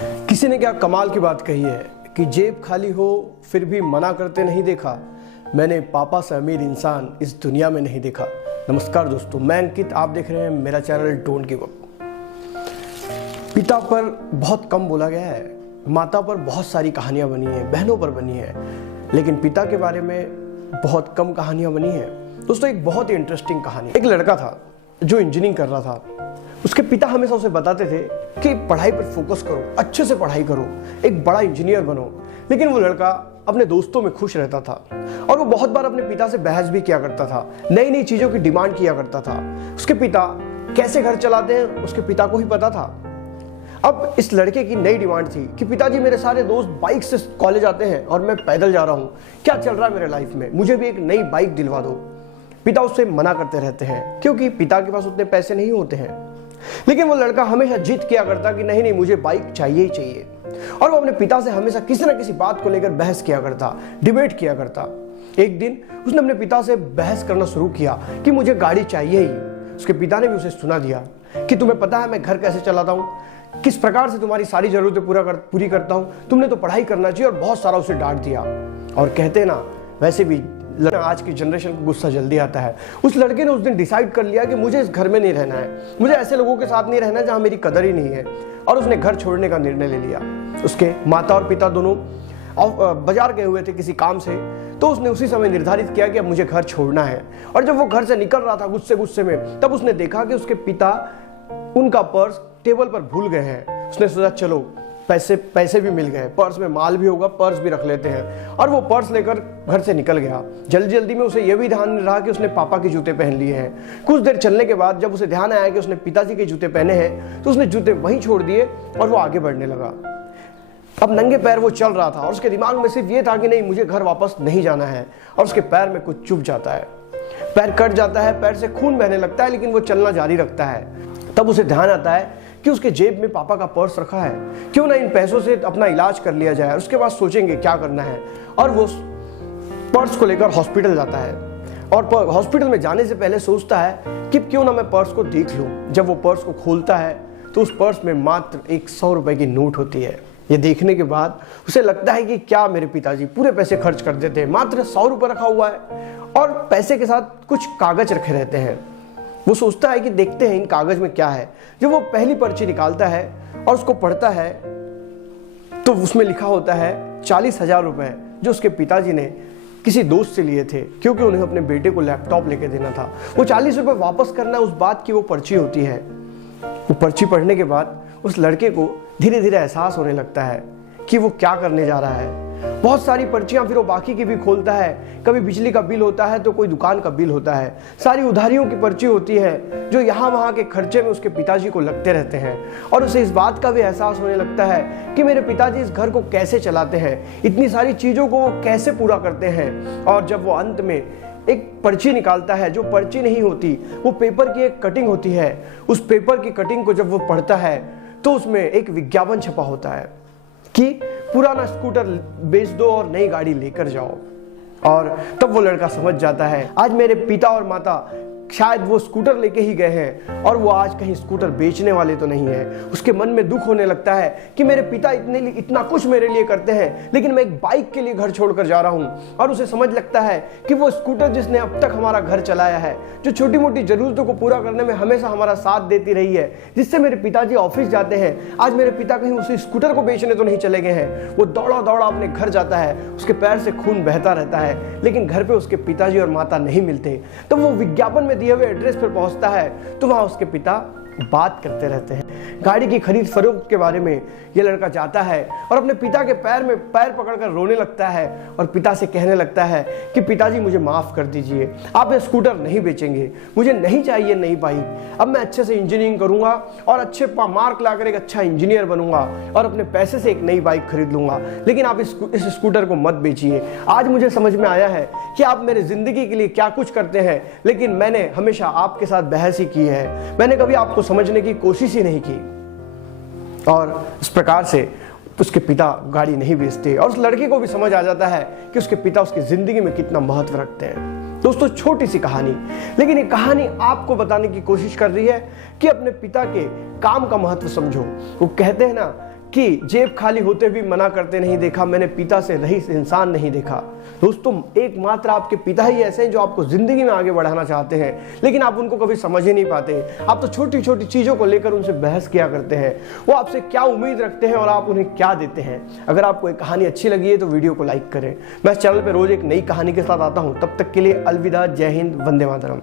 किसी ने क्या कमाल की बात कही है कि जेब खाली हो फिर भी मना करते नहीं देखा। मैंने पापा से अमीर इंसान इस दुनिया में नहीं देखा। नमस्कार दोस्तों, मैं अंकित, आप देख रहे हैं मेरा चैनल डोंट गिव अप। पिता पर बहुत कम बोला गया है, माता पर बहुत सारी कहानियां बनी हैं, बहनों पर बनी है, लेकिन पिता के बारे में बहुत कम कहानियां बनी हैं। दोस्तों, एक बहुत ही इंटरेस्टिंग कहानी। एक लड़का था जो इंजीनियरिंग कर रहा था। उसके पिता हमेशा उसे बताते थे कि पढ़ाई पर फोकस करो, अच्छे से पढ़ाई करो, एक बड़ा इंजीनियर बनो। लेकिन वो लड़का अपने दोस्तों में खुश रहता था और वो बहुत बार अपने पिता से बहस भी किया करता था, नई नई चीजों की डिमांड किया करता था। उसके पिता कैसे घर चलाते हैं उसके पिता को ही पता था। अब इस लड़के की नई डिमांड थी कि पिताजी, मेरे सारे दोस्त बाइक से कॉलेज आते हैं और मैं पैदल जा रहा हूँ, क्या चल रहा है मेरे लाइफ में, मुझे भी एक नई बाइक दिलवा दो। पिता उससे मना करते रहते हैं क्योंकि पिता के पास उतने पैसे नहीं होते हैं। लेकिन वो लड़का हमेशा जिद किया करता कि नहीं नहीं, मुझे बाइक चाहिए ही चाहिए। और वो अपने पिता से हमेशा किसी ना किसी बात को लेकर बहस किया करता, डिबेट किया करता। एक दिन उसने अपने पिता से बहस करना शुरू किया कि मुझे गाड़ी चाहिए ही। उसके पिता ने भी उसे सुना दिया कि तुम्हें पता है मैं घर कैसे चलाता हूँ, किस प्रकार से तुम्हारी सारी जरूरतें पूरी करता हूँ, तुमने तो पढ़ाई करना चाहिए, और बहुत सारा उसे डांट दिया। और कहते ना, वैसे भी आज की जनरेशन को गुस्सा जल्दी आता है। उस लड़के ने उस दिन डिसाइड कर लिया कि मुझे इस घर में नहीं रहना है, मुझे ऐसे लोगों के साथ नहीं रहना है जहां मेरी कदर ही नहीं है, और उसने घर छोड़ने का निर्णय ले लिया। उसके माता और पिता दोनों बाजार गए हुए थे किसी काम से, तो उसने उसी समय निर्धारित किया कि अब मुझे घर छोड़ना है। और जब वो घर से निकल रहा था गुस्से में, तब उसने देखा कि उसके पिता उनका पर्स टेबल पर भूल गए हैं। उसने सोचा चलो पैसे भी मिल गए, पर्स में माल भी होगा, पर्स भी रख लेते हैं। और वो पर्स लेकर घर से निकल गया। जल्दी में उसे यह भी ध्यान नहीं रहा कि उसने पापा के जूते पहन लिए हैं। कुछ देर चलने के बाद जब उसे ध्यान आया कि उसने पिताजी के जूते पहने हैं, तो उसने जूते वहीं छोड़ दिए और वो आगे बढ़ने लगा। अब नंगे पैर वो चल रहा था और उसके दिमाग में सिर्फ ये था कि नहीं, मुझे घर वापस नहीं जाना है। और उसके पैर में कुछ चुभ जाता है, पैर कट जाता है, पैर से खून बहने लगता है, लेकिन वो चलना जारी रखता है। तब उसे ध्यान आता है कि उसके जेब में पापा का पर्स रखा है, क्यों ना इन पैसों से अपना इलाज कर लिया जाए, उसके बाद सोचेंगे क्या करना है। और वो पर्स को लेकर हॉस्पिटल जाता है और हॉस्पिटल में जाने से पहले सोचता है कि क्यों ना मैं पर्स को देख लूं। जब वो पर्स को खोलता है तो उस पर्स में मात्र एक 100 रुपए की नोट होती है। ये देखने के बाद उसे लगता है कि क्या मेरे पिताजी पूरे पैसे खर्च कर देते हैं, मात्र 100 रुपए रखा हुआ है और पैसे के साथ कुछ कागज रखे रहते हैं। वो सोचता है कि देखते हैं इन कागज में क्या है। जब वो पहली पर्ची निकालता है और उसको पढ़ता है तो उसमें लिखा होता है 40,000 रुपए, जो उसके पिताजी ने किसी दोस्त से लिए थे क्योंकि उन्हें अपने बेटे को लैपटॉप लेके देना था। वो 40 रुपए वापस करना उस बात की वो पर्ची होती है। वो पर्ची पढ़ने के बाद उस लड़के को धीरे धीरे एहसास होने लगता है कि वो क्या करने जा रहा है। बहुत सारी पर्चियां फिर वो बाकी की भी खोलता है। कभी बिजली का बिल होता है तो कोई दुकान का बिल होता है, सारी उधारियों की पर्ची होती है जो यहाँ वहाँ के खर्चे में उसके पिताजी को लगते रहते हैं। और उसे इस बात का भी एहसास होने लगता है कि मेरे पिताजी इस घर को कैसे चलाते हैं, इतनी सारी चीज़ों को वो कैसे पूरा करते हैं। और जब वो अंत में एक पर्ची निकालता है, जो पर्ची नहीं होती, वो पेपर की एक कटिंग होती है। उस पेपर की कटिंग को जब वो पढ़ता है तो उसमें एक विज्ञापन छपा होता है कि पुराना स्कूटर बेच दो और नई गाड़ी लेकर जाओ। और तब वो लड़का समझ जाता है आज मेरे पिता और माता शायद वो स्कूटर लेके ही गए हैं और वो आज कहीं स्कूटर बेचने वाले तो नहीं है। उसके मन में दुख होने लगता है कि मेरे पिता इतना कुछ मेरे लिए करते हैं, लेकिन मैं एक बाइक के लिए घर छोड़कर जा रहा हूँ। और उसे समझ लगता है कि वो स्कूटर जिसने अब तक हमारा घर चलाया है, जो छोटी मोटी जरूरतों को पूरा करने में हमेशा हमारा साथ देती रही है, जिससे मेरे पिताजी ऑफिस जाते हैं, आज मेरे पिता कहीं उसी स्कूटर को बेचने तो नहीं चले गए हैं। वो दौड़ा दौड़ा अपने घर जाता है, उसके पैर से खून बहता रहता है, लेकिन घर पे उसके पिताजी और माता नहीं मिलते। तो वो विज्ञापन में दिए हुए एड्रेस पर पहुंचता है तो वहां उसके पिता बात करते रहते हैं। गाड़ी की खरीद फरोख्त के बारे में यह लड़का जाता है और अपने पिता के पैर पकड़कर रोने लगता है और पिता से कहने लगता है कि पिताजी मुझे माफ कर दीजिए, आप ये स्कूटर नहीं बेचेंगे, मुझे नहीं चाहिए नई बाइक, अब मैं अच्छे से इंजीनियरिंग करूंगा और अच्छे मार्क लाकर एक अच्छा इंजीनियर बनूंगा और अपने पैसे से एक नई बाइक खरीद लूंगा, लेकिन आप इस स्कूटर को मत बेचिए। आज मुझे समझ में आया है कि आप मेरे जिंदगी के लिए क्या कुछ करते हैं, लेकिन मैंने हमेशा आपके साथ बहस ही की है, मैंने कभी आपको समझने की कोशिश ही नहीं की। और इस प्रकार से उसके पिता गाड़ी नहीं बेचते और उस लड़के को भी समझ आ जाता है कि उसके पिता उसकी जिंदगी में कितना महत्व रखते हैं। दोस्तों, छोटी सी कहानी, लेकिन ये कहानी आपको बताने की कोशिश कर रही है कि अपने पिता के काम का महत्व समझो। वो कहते हैं ना कि जेब खाली होते भी मना करते नहीं देखा, मैंने पिता से रईस इंसान नहीं देखा। दोस्तों, एकमात्र आपके पिता ही ऐसे हैं जो आपको जिंदगी में आगे बढ़ाना चाहते हैं, लेकिन आप उनको कभी समझ ही नहीं पाते। आप तो छोटी छोटी चीजों को लेकर उनसे बहस किया करते हैं। वो आपसे क्या उम्मीद रखते हैं और आप उन्हें क्या देते हैं। अगर आपको एक कहानी अच्छी लगी है तो वीडियो को लाइक करें। मैं इस चैनल पर रोज एक नई कहानी के साथ आता हूं। तब तक के लिए अलविदा, जय हिंद, वंदे मातरम।